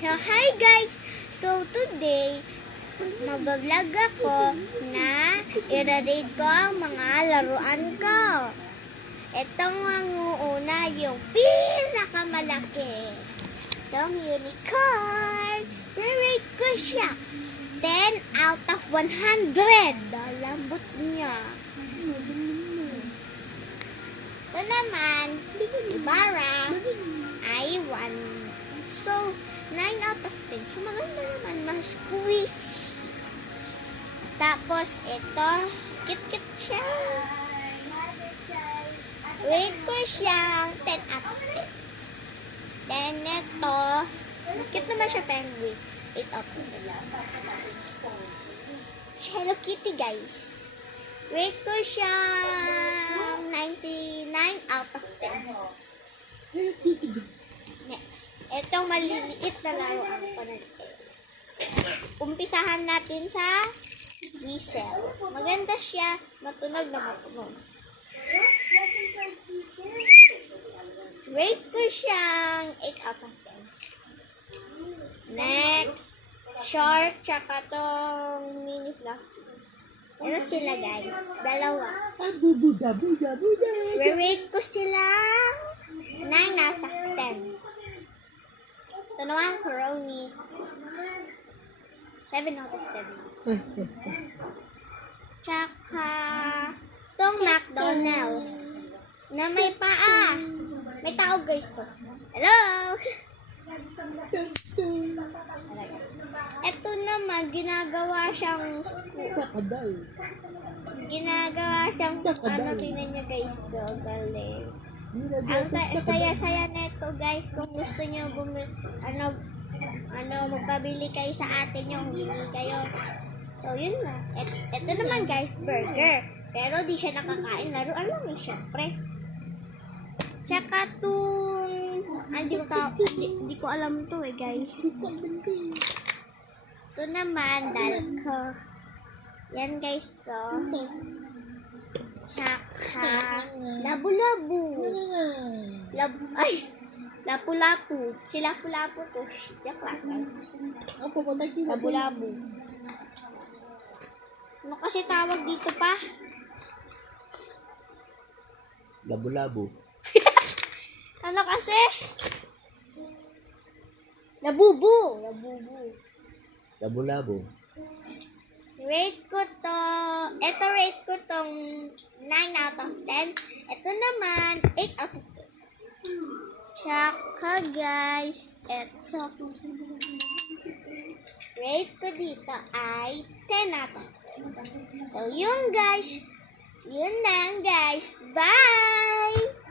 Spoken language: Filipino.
So, hi guys! So, today, magbablog ako na i-rate ko ang mga laruan ko. Itong ang una, yung pinakamalaki. Itong unicorn. I-rate ko siya. 10 out of 100. Lambot niya. Ito naman, Ibarra, ay 1. So, 9 out of 10. So, maganda naman, mas squishy. Tapos, ito, kit-kit siya. Rate ko siyang 10 out of 10. Then, ito, cute naman siya penguin. 8 out of 10. Hello Kitty, guys. Rate ko siyang 99 out of 10. Next. Itong maliliit na laruan ko na ito. Umpisahan natin sa whistle. Maganda siya. Matunog na matunog. Rate ko siyang 8 out of 10. Next. Shark, tsaka tong mini fluffy. Ano sila, guys? Dalawa. Rate ko silang 9 out of 10. Ito naman, Kuromi. 7 out of 10. Tsaka, itong McDonald's na may paa. May tao, guys, to. Hello! Ito naman, ginagawa siyang school. Ginagawa siyang, tingnan niya, guys, to. Galing. Ang saya-saya neto, guys. Kung gusto niyo magpabili kayo sa atin yung hindi kayo. So, yun na. Ito naman, guys, burger. Pero di siya nakakain. Laruan lang eh, syempre. Tsaka itong, hindi ko alam to eh, guys. Ito naman, Dalco. Yan, guys, so. Tsaka, labu-labu. Lapu-lapu. Si lapu-lapu to. Joke lang, guys. Labu-labu. Ano kasi tawag dito pa? Labu-labu. Ano kasi? Labubu. Labu-labu. Rate ko to, ito rate ko tong 9 out of 10. Ito naman, 8 out of 10. Tsaka guys, ito. Rate ko dito ay 10 out of 10. So yun guys, yun lang guys. Bye!